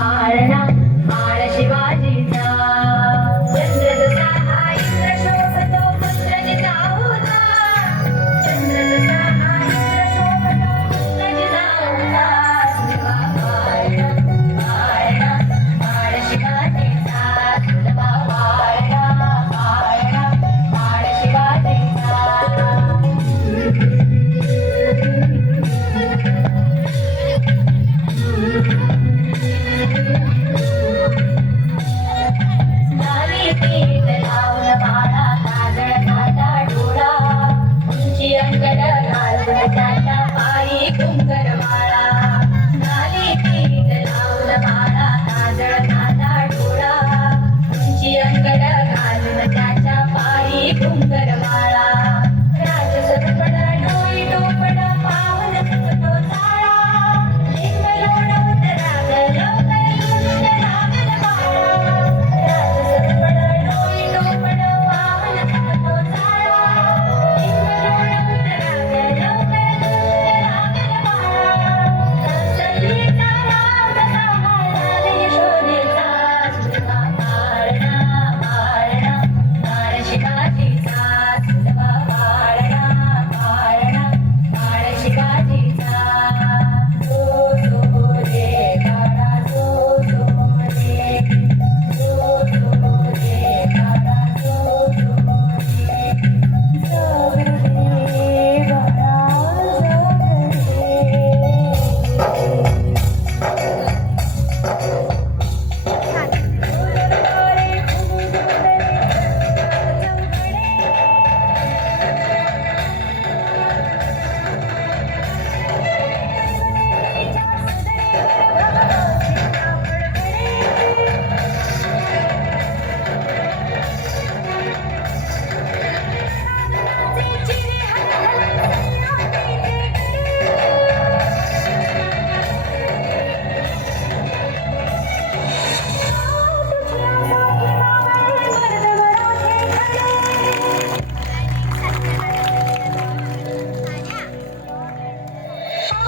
आळणा आळ शिवाजीचा